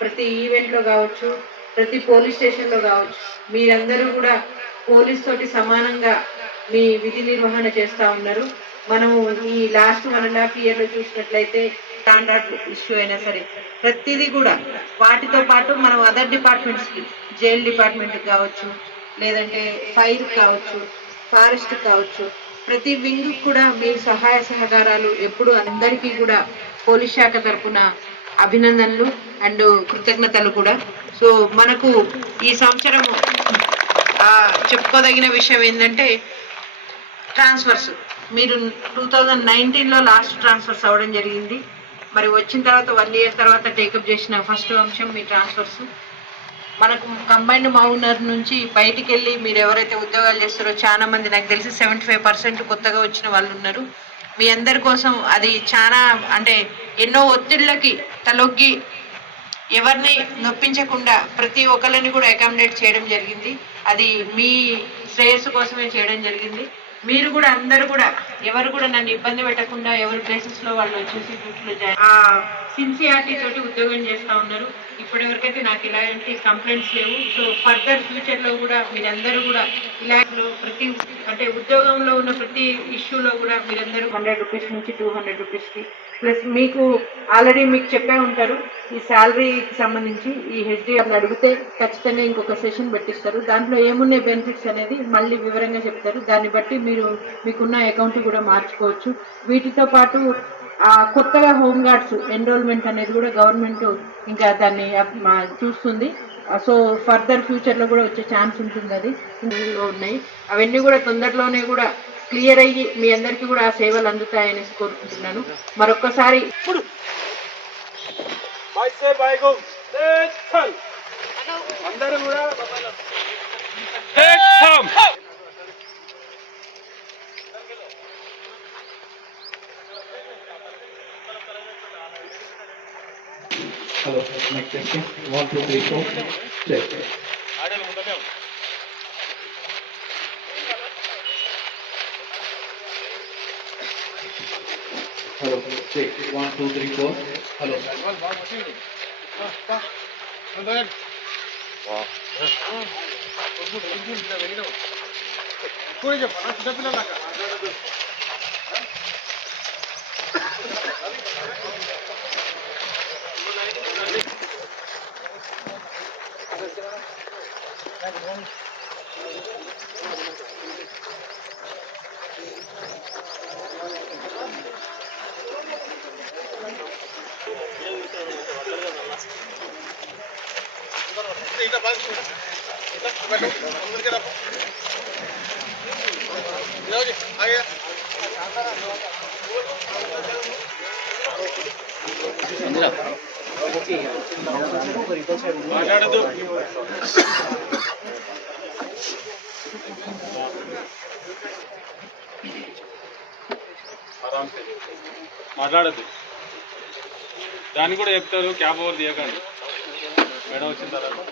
ప్రతి ఈవెంట్లో కావచ్చు ప్రతి పోలీస్ స్టేషన్లో కావచ్చు మీరందరూ కూడా పోలీస్ తోటి సమానంగా మీ విధి నిర్వహణ చేస్తూ ఉన్నారు. మనము ఈ లాస్ట్ వన్ అండ్ హాఫ్ ఇయర్లో చూసినట్లయితే స్టాండర్డ్ ఇష్యూ అయినా సరే ప్రతిదీ కూడా వాటితో పాటు మనం అదర్ డిపార్ట్మెంట్స్కి జైల్ డిపార్ట్మెంట్ కావచ్చు లేదంటే ఫైర్ కావచ్చు ఫారెస్ట్ కావచ్చు ప్రతి వింగ్ కూడా మీ సహాయ సహకారాలు ఎప్పుడు అందరికీ కూడా పోలీస్ శాఖ తరఫున అభినందనలు అండ్ కృతజ్ఞతలు కూడా. సో మనకు ఈ సంవత్సరము చెప్పుకోదగిన విషయం ఏంటంటే ట్రాన్స్ఫర్స్. మీరు టూ థౌజండ్ నైన్టీన్లో లాస్ట్ ట్రాన్స్ఫర్స్ అవ్వడం జరిగింది. మరి వచ్చిన తర్వాత వన్ ఇయర్ తర్వాత టేకప్ చేసిన ఫస్ట్ అంశం మీ ట్రాన్స్ఫర్స్. మనకు కంబైన్డ్ మౌనర్ నుంచి బయటికి వెళ్ళి మీరు ఎవరైతే ఉద్యోగాలు చేస్తారో చాలా మంది నాకు తెలిసి సెవెంటీ ఫైవ్ పర్సెంట్ కొత్తగా వచ్చిన వాళ్ళు ఉన్నారు. మీ అందరి కోసం అది చాలా అంటే ఎన్నో ఒత్తిళ్ళకి తలొగ్గి ఎవరిని నొప్పించకుండా ప్రతి ఒక్కరిని కూడా అకామిడేట్ చేయడం జరిగింది. అది మీ శ్రేయస్సు కోసమే చేయడం జరిగింది. మీరు కూడా అందరూ కూడా ఎవరు కూడా నన్ను ఇబ్బంది పెట్టకుండా ఎవరి ప్లేసెస్లో వాళ్ళు వచ్చేసి డ్యూటీలో జాయిన్ సిన్సియారిటీ తోటి ఉద్యోగం చేస్తూ ఉన్నారు. ఇప్పటివరకైతే నాకు ఇలాంటి కంప్లైంట్స్ లేవు. సో ఫర్దర్ ఫ్యూచర్లో కూడా మీరందరూ కూడా ఇలాంటి ప్రతి అంటే ఉద్యోగంలో ఉన్న ప్రతి ఇష్యూలో కూడా మీరందరూ హండ్రెడ్ రూపీస్ నుంచి టూ హండ్రెడ్ రూపీస్కి ప్లస్ మీకు ఆల్రెడీ మీకు చెప్పే ఉంటారు ఈ శాలరీకి సంబంధించి ఈ హెచ్డిఆర్ అడిగితే ఖచ్చితంగా ఇంకొక సెషన్ పెట్టిస్తారు. దాంట్లో ఏమున్నాయి బెనిఫిట్స్ అనేది మళ్ళీ వివరంగా చెప్తారు. దాన్ని బట్టి మీరు మీకున్న అకౌంట్ కూడా మార్చుకోవచ్చు. వీటితో పాటు కొత్తగా హోమ్ గార్డ్స్ ఎన్రోల్మెంట్ అనేది కూడా గవర్నమెంట్ ఇంకా దాన్ని చూస్తుంది. సో ఫర్దర్ ఫ్యూచర్లో కూడా వచ్చే ఛాన్స్ ఉంటుంది అది. ఇందులో ఉన్నాయి. అవన్నీ కూడా తొందరలోనే కూడా క్లియర్ అయ్యి మీ అందరికీ కూడా ఆ సేవలు అందుతాయనేసి కోరుకుంటున్నాను. మరొక్కసారి ఇప్పుడు అందరూ కూడా Hello, next question. One, two, three, four. Check. Hello, check. One, two, three, four. Hello. కూడా చెప్పనా ఆరామ్ మాట్లాడద్దు. దాన్ని కూడా చెప్తారు క్యాబ్ ఓవర్ తీయకండి. మేడం వచ్చిన తర్వాత.